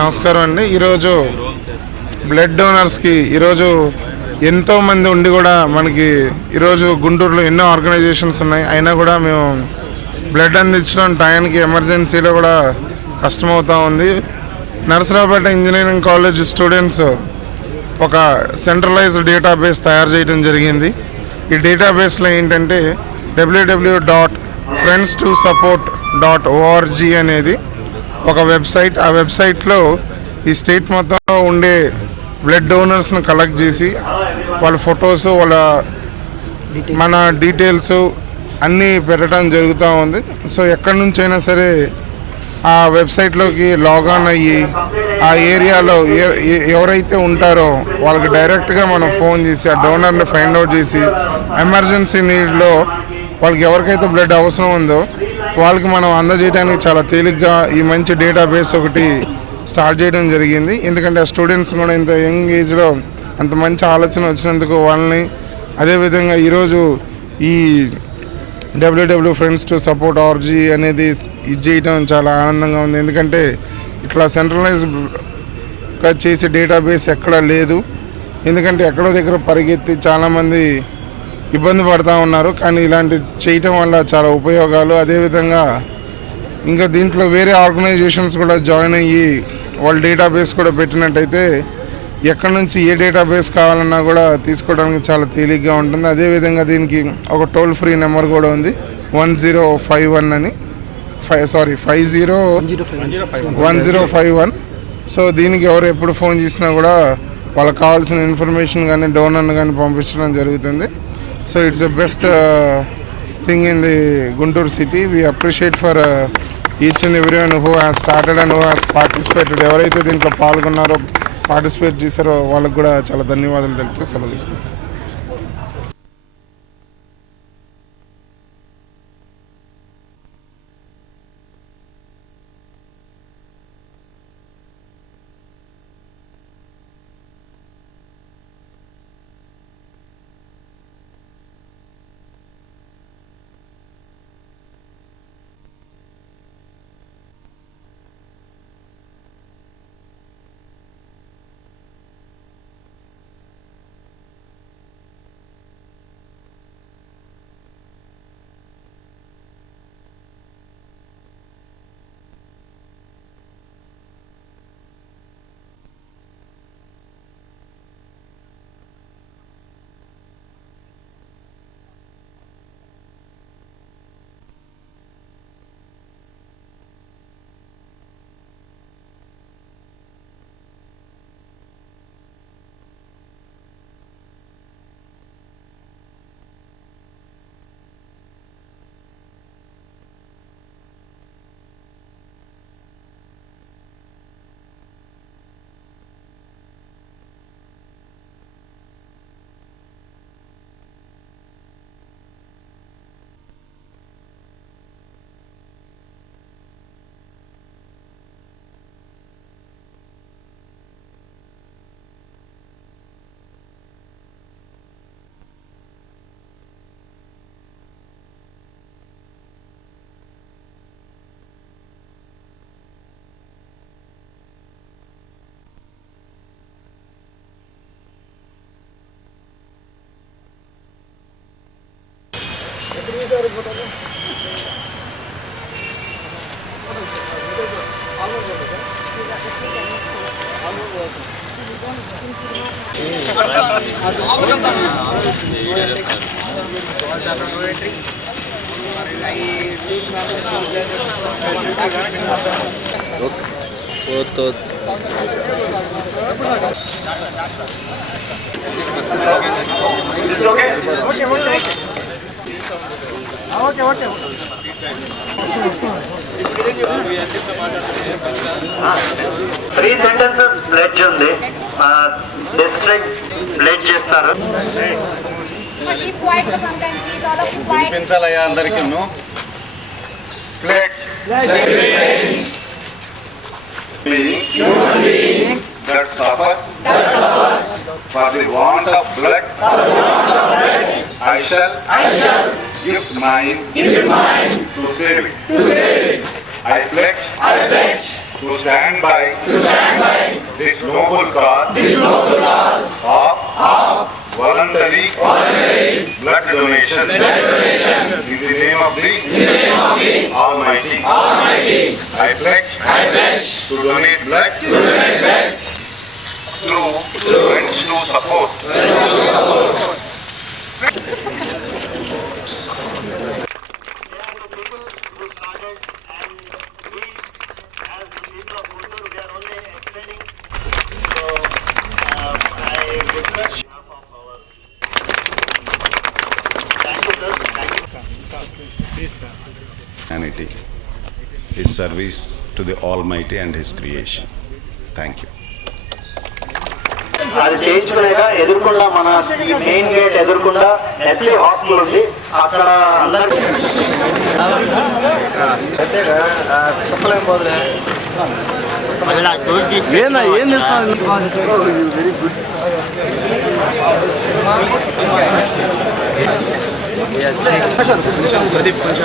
నమస్కారం అండి. ఈరోజు బ్లడ్ డోనర్స్కి ఈరోజు ఎంతోమంది ఉండి కూడా మనకి ఈరోజు గుంటూరులో ఎన్నో ఆర్గనైజేషన్స్ ఉన్నాయి, అయినా కూడా మేము బ్లడ్ అందించడం టైంకి ఎమర్జెన్సీలో కూడా కష్టమవుతూ ఉంది. నరసరావుపేట ఇంజనీరింగ్ కాలేజ్ స్టూడెంట్స్ ఒక సెంట్రలైజ్డ్ డేటాబేస్ తయారు చేయడం జరిగింది. ఈ డేటాబేస్లో ఏంటంటే www.friends2support.org అనేది ఒక వెబ్సైట్. ఆ వెబ్సైట్లో ఈ స్టేట్ మొత్తంలో ఉండే బ్లడ్ డోనర్స్ని కలెక్ట్ చేసి వాళ్ళ ఫొటోస్, వాళ్ళ మన డీటెయిల్స్ అన్నీ పెట్టడం జరుగుతూ ఉంది. సో ఎక్కడి నుంచైనా సరే ఆ వెబ్సైట్లోకి లాగాన్ అయ్యి ఆ ఏరియాలో ఎవరైతే ఉంటారో వాళ్ళకి డైరెక్ట్గా మనం ఫోన్ చేసి ఆ డోనర్ని ఫైండ్ అవుట్ చేసి ఎమర్జెన్సీ నీడ్లో వాళ్ళకి ఎవరికైతే బ్లడ్ అవసరం ఉందో వాళ్ళకి మనం అందజేయడానికి చాలా తేలిగ్గా ఈ మంచి డేటాబేస్ ఒకటి స్టార్ట్ చేయడం జరిగింది. ఎందుకంటే ఆ స్టూడెంట్స్ కూడా ఇంత యంగ్ ఏజ్లో అంత మంచి ఆలోచన వచ్చినందుకు వాళ్ళని, అదేవిధంగా ఈరోజు ఈ www.friends2support.org అనేది ఇది చేయడం చాలా ఆనందంగా ఉంది. ఎందుకంటే ఇట్లా సెంట్రలైజ్గా చేసే డేటాబేస్ ఎక్కడా లేదు. ఎందుకంటే ఎక్కడో దగ్గర పరిగెత్తి చాలామంది ఇబ్బంది పడుతూ ఉన్నారు. కానీ ఇలాంటి చేయటం వల్ల చాలా ఉపయోగాలు, అదేవిధంగా ఇంకా దీంట్లో వేరే ఆర్గనైజేషన్స్ కూడా జాయిన్ అయ్యి వాళ్ళ డేటాబేస్ కూడా పెట్టినట్టయితే ఎక్కడి నుంచి ఏ డేటాబేస్ కావాలన్నా కూడా తీసుకోవడానికి చాలా తేలిగ్గా ఉంటుంది. అదేవిధంగా దీనికి ఒక టోల్ ఫ్రీ నెంబర్ కూడా ఉంది, 1051 అని 1051. సో దీనికి ఎవరు ఎప్పుడు ఫోన్ చేసినా కూడా వాళ్ళకి కావాల్సిన ఇన్ఫర్మేషన్ కానీ డోనర్ని కానీ పంపించడం జరుగుతుంది. So it's the best thing in the Guntur city. We appreciate for each and everyone who has started and who has participated. ఎవరైతే దీంట్లో పాల్గొన్నారో, పార్టిసిపేట్ చేశారో వాళ్ళకు కూడా చాలా ధన్యవాదాలు తెలుపుతూ సెలవు తీసుకుంటాం. త్రీ సెంటెన్సెస్ ప్లెడ్జ్ ఉంది, డిస్ట్రిక్ట్ ప్లెడ్జ్ చేస్తారు. వినిపించాలయ్యా అందరికీ. Pledge that suffers for the want of blood, I shall give mine to save it. I I pledge to stand by this noble cause of voluntary blood donation in the name of the Almighty. I pledge to donate blood through friends to support. Humanity, His service to the Almighty and His creation. Thank you. అది చేయించుకునేగా ఎదుర్కొండా మన main gate ఎదుర్కొండా SA hospital ఉంది అక్కడ అందరికి చెప్పలేం పోదులే ఏం చేస్తాను వెరీ గుడ్ ప్రదీప్ కొంచెం